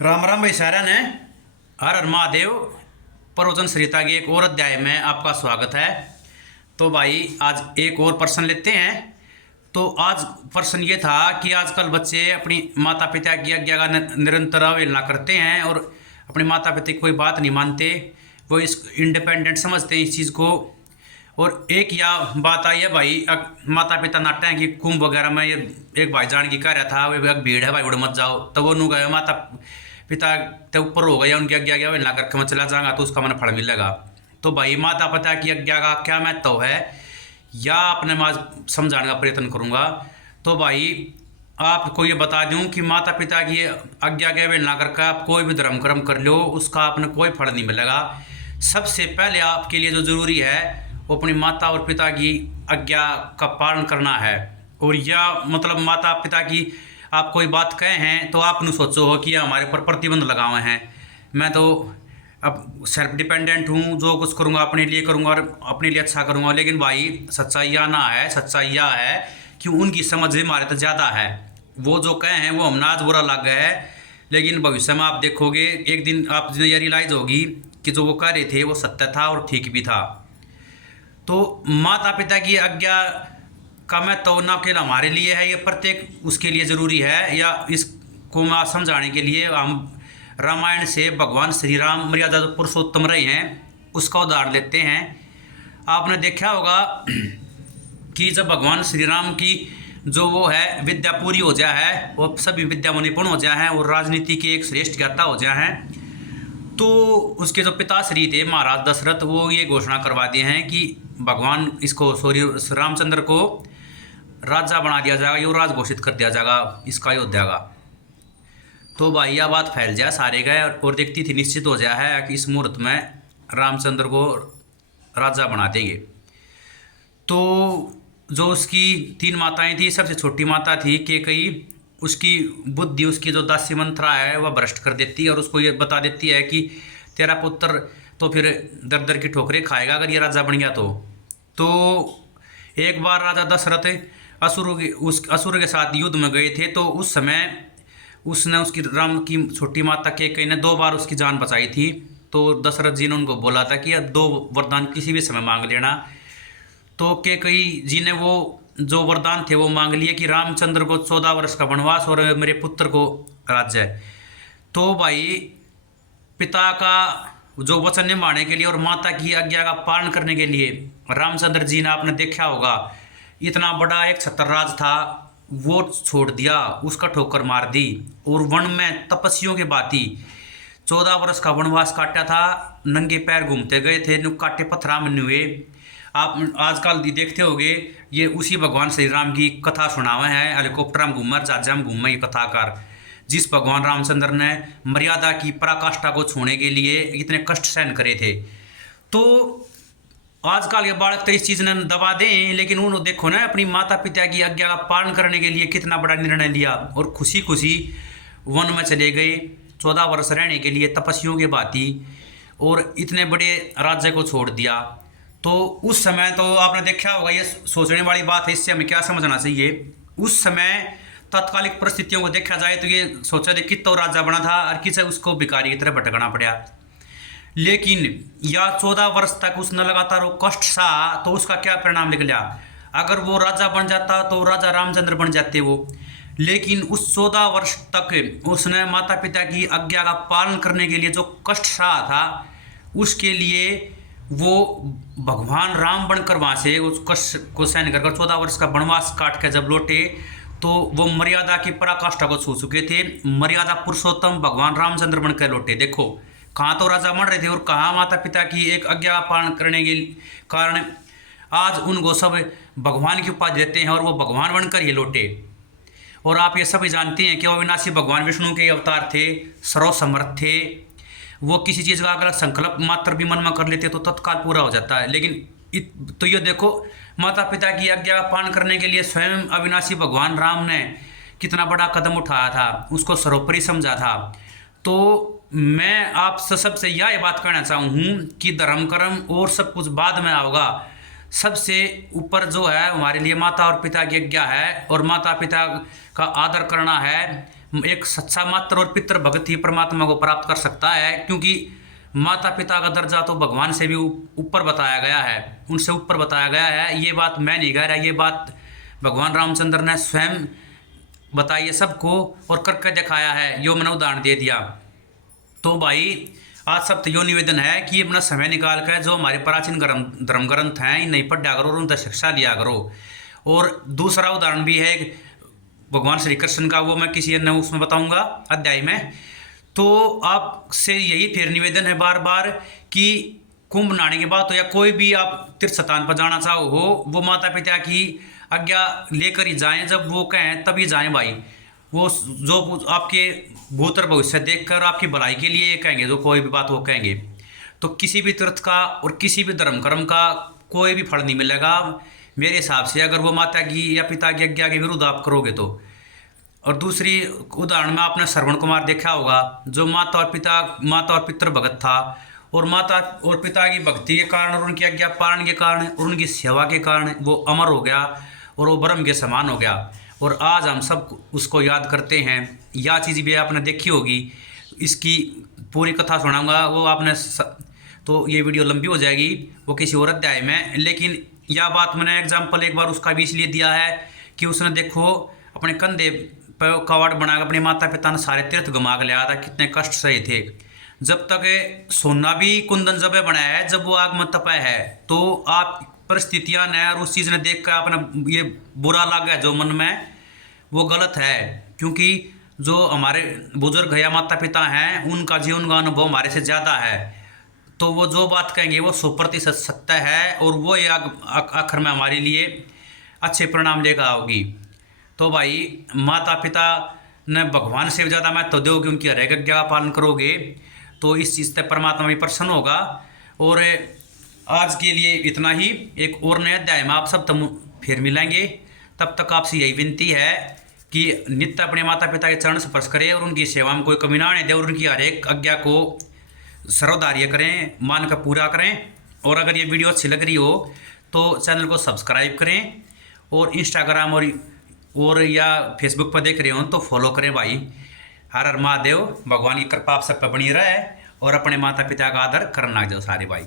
राम राम भाई सारा ने हर हर महादेव। प्रवचन संहिता के एक और अध्याय में आपका स्वागत है। तो भाई आज एक और प्रश्न लेते हैं। तो आज प्रश्न ये था कि आजकल बच्चे अपनी माता पिता की आज्ञा का निरंतर अवहेलना करते हैं और अपने माता पिता की कोई बात नहीं मानते। वो इस इंडिपेंडेंट समझते हैं इस चीज़ को। और एक या बात आई है भाई, माता पिता नाटे हैं कि कुंभ वगैरह में ये एक भाईजान की कह रहा था वो एक भीड़ है भाई उड़ मत जाओ, तब वो नू गए माता पिता के ऊपर हो गया, उनकी आज्ञा क्या ना करके मैं चला जाऊंगा तो उसका मन फल मिलेगा। तो भाई माता पिता की आज्ञा का क्या महत्व है या अपने माँ समझाने का प्रयत्न करूँगा। तो भाई आपको ये बता दूं कि माता पिता की आज्ञा के अवहेलना करके आप कोई भी धर्म कर्म कर लो उसका आपने कोई फल नहीं मिलेगा। सबसे पहले आपके लिए जो ज़रूरी है वो अपनी माता और पिता की आज्ञा का पालन करना है। और यह मतलब माता पिता की आप कोई बात कहे हैं तो आप न सोचो हो कि हमारे ऊपर प्रतिबंध लगाए हैं। मैं तो अब सेल्फ डिपेंडेंट हूँ, जो कुछ करूँगा अपने लिए करूँगा और अपने लिए अच्छा करूँगा। लेकिन भाई सच्चाई यह ना है, सच्चाई यह है कि उनकी समझ हमारे तो ज़्यादा है। वो जो कहे हैं वो हमने आज बुरा लग गया है, लेकिन भविष्य में आप देखोगे एक दिन आप ये रियलाइज़ होगी कि जो वो कह रहे थे वो सत्य था और ठीक भी था। तो माता पिता की आज्ञा का महत्व न केवल हमारे लिए है, ये प्रत्येक उसके लिए ज़रूरी है। या इसको मैं समझाने के लिए हम रामायण से भगवान श्री राम मर्यादा जो पुरुषोत्तम रहे हैं उसका उदाहरण लेते हैं। आपने देखा होगा कि जब भगवान श्री राम की जो वो है विद्या पूरी हो जाए है, वो सभी विद्या में निपुण हो जाए हैं और राजनीति के एक श्रेष्ठ ज्ञाता हो जाए हैं, तो उसके जो पिताश्री थे महाराज दशरथ वो ये घोषणा करवा दिए हैं कि भगवान इसको रामचंद्र को राजा बना दिया जाएगा, युवराज घोषित कर दिया जाएगा इसका अयोध्या का। तो भाई यह बात फैल जाए सारे गए और देखती थी निश्चित हो जाए है कि इस मुहूर्त में रामचंद्र को राजा बना देंगे। तो जो उसकी तीन माताएं थी, सबसे छोटी माता थी कैकेयी, उसकी बुद्धि उसकी जो दासी मंत्रा है वह भ्रष्ट कर देती है और उसको ये बता देती है कि तेरा पुत्र तो फिर दर दर की ठोकरें खाएगा अगर ये राजा बन गया तो एक बार राजा दशरथ असुर के साथ युद्ध में गए थे। तो उस समय उसने उसकी राम की छोटी माता कैकेयी ने 2 बार उसकी जान बचाई थी। तो दशरथ जी ने उनको बोला था कि अब 2 वरदान किसी भी समय मांग लेना। तो कैकेयी जी ने वो जो वरदान थे वो मांग लिए कि रामचंद्र को 14 वर्ष का वनवास और मेरे पुत्र को राज्य। तो भाई पिता का जो वचन निभाने के लिए और माता की आज्ञा का पालन करने के लिए रामचंद्र जी ने आपने देखा होगा इतना बड़ा एक छत्रराज था वो छोड़ दिया, उसका ठोकर मार दी और वन में तपस्वियों के बाती 14 वर्ष का वनवास काटा था, नंगे पैर घूमते गए थे, काटे पत्थरा में हुए। आप आजकल देखते होगे ये उसी भगवान श्री राम की कथा सुनावे हैं, हेलीकॉप्टर में घूम जहाजा में घूम ये कथाकार, जिस भगवान रामचंद्र ने मर्यादा की पराकाष्ठा को छूने के लिए इतने कष्ट सहन करे थे। तो आजकल के बालक तो इस चीज़ ने दबा दें, लेकिन उन्होंने देखो ना अपनी माता पिता की आज्ञा का पालन करने के लिए कितना बड़ा निर्णय लिया और खुशी खुशी वन में चले गए 14 वर्ष रहने के लिए तपस्वियों के भांति और इतने बड़े राज्य को छोड़ दिया। तो उस समय तो आपने देखा होगा, ये सोचने वाली बात है, इससे हमें क्या समझना चाहिए। उस समय तात्कालिक परिस्थितियों को देखा जाए तो ये सोचा दे कि तो राजा बना था और किसे उसको भिखारी की तरह भटकना पड़ा। लेकिन या 14 वर्ष तक उसने लगातार वो कष्ट सहा तो उसका क्या परिणाम निकला। अगर वो राजा बन जाता तो राजा रामचंद्र बन जाते वो। लेकिन उस 14 वर्ष तक उसने माता पिता की आज्ञा का पालन करने के लिए जो कष्ट सहा था उसके लिए वो भगवान राम बनकर वहाँ से उस कष्ट को सहन कर 14 वर्ष का वनवास काट कर जब लौटे तो वो मर्यादा की पराकाष्ठा को छू चुके थे। मर्यादा पुरुषोत्तम भगवान रामचंद्र बनकर लौटे। देखो कहाँ तो राजा बन रहे थे और कहाँ माता पिता की एक आज्ञा का पालन करने के कारण आज उनको सब भगवान की उपाधि देते हैं और वो भगवान बनकर ही लौटे। और आप ये सभी जानते हैं कि अविनाशी भगवान विष्णु के अवतार थे, सर्वसमर्थ थे। वो किसी चीज़ का अगर संकल्प मात्र भी मन में कर लेते तो तत्काल पूरा हो जाता है। लेकिन तो ये देखो माता पिता की आज्ञा का पालन करने के लिए स्वयं अविनाशी भगवान राम ने कितना बड़ा कदम उठाया था, उसको सर्वोपरि समझा था। तो मैं आप सबसे यह बात कहना चाहूँ कि धर्म कर्म और सब कुछ बाद में आओगा। सबसे ऊपर जो है हमारे लिए माता और पिता की आज्ञा है और माता पिता का आदर करना है। एक सच्चा मात्र और पितृ भक्त ही परमात्मा को प्राप्त कर सकता है, क्योंकि माता पिता का दर्जा तो भगवान से भी ऊपर बताया गया है, उनसे ऊपर बताया गया है। ये बात मैं नहीं कह रहा, ये बात भगवान रामचंद्र ने स्वयं बताई है सबको और करके दिखाया है, यो मैंने उदाहरण दे दिया। तो भाई आज सब यो निवेदन है कि अपना समय निकाल कर जो हमारे प्राचीन धर्म ग्रंथ हैं इन्हें पढ़ा करो और उनसे शिक्षा लिया करो। और दूसरा उदाहरण भी है भगवान श्री कृष्ण का, वो मैं किसी अन्य उसमें बताऊंगा अध्याय में। तो आपसे यही फिर निवेदन है बार बार कि कुंभ नहाने के बाद तो या कोई भी आप तीर्थ स्थान पर जाना चाहो हो, वो माता पिता की आज्ञा लेकर ही जाएं, जब वो कहें तभी जाएं भाई। वो जो आपके भूत और भविष्य देखकर आपकी भलाई के लिए कहेंगे, जो कोई भी बात वो कहेंगे। तो किसी भी तीर्थ का और किसी भी धर्म कर्म का कोई भी फल नहीं मिलेगा मेरे हिसाब से, अगर वो माता की या पिता की आज्ञा के विरुद्ध आप करोगे तो। और दूसरी उदाहरण में आपने श्रवण कुमार देखा होगा, जो माता और पितृ भगत था, और माता और पिता की भक्ति के कारण और उनकी आज्ञा पालन के कारण और उनकी सेवा के कारण वो अमर हो गया और वो ब्रह्म के समान हो गया। और आज हम सब उसको याद करते हैं। यह चीज़ भी आपने देखी होगी, इसकी पूरी कथा सुनाऊंगा वो आपने तो ये वीडियो लंबी हो जाएगी, वो किसी और अध्याय में। लेकिन यह बात मैंने एग्जाम्पल एक बार उसका भी इसलिए दिया है कि उसने देखो अपने कंधे पर कवाड़ बनाकर अपने माता पिता ने सारे तीर्थ घुमा के लिया था, कितने कष्ट सहे थे। जब तक सोना भी कुंदन जब बनाया है, जब वो आग में तपा है, तो आप परिस्थितियां ने और उस चीज़ ने देख कर अपना ये बुरा लगा जो मन में, वो गलत है। क्योंकि जो हमारे बुजुर्ग या माता पिता हैं उनका जीवन का अनुभव हमारे से ज़्यादा है, तो वो जो बात कहेंगे वो 100% सत्य है और वो आखिर में हमारे लिए अच्छे परिणाम लेकर आओगी। तो भाई माता पिता ने भगवान से ज़्यादा महत्व दोगे, उनकी हर एक आज्ञा का पालन करोगे तो इस चीज़ से परमात्मा भी प्रसन्न होगा। और आज के लिए इतना ही, एक और नए अध्याय में आप सब फिर मिलेंगे। तब तक आपसे यही विनती है कि नित्य अपने माता पिता के चरण स्पर्श करें और उनकी सेवा में कोई कमी ना आने दें और उनकी हर एक आज्ञा को सर्वधार्य करें, मान कर पूरा करें। और अगर ये वीडियो अच्छी लग रही हो तो चैनल को सब्सक्राइब करें, और इंस्टाग्राम और या फेसबुक पर देख रहे हो तो फॉलो करें भाई। हर हर महादेव, भगवान की कृपा आप सब पर बनी रहे और अपने माता पिता का आदर करना जो सारे भाई।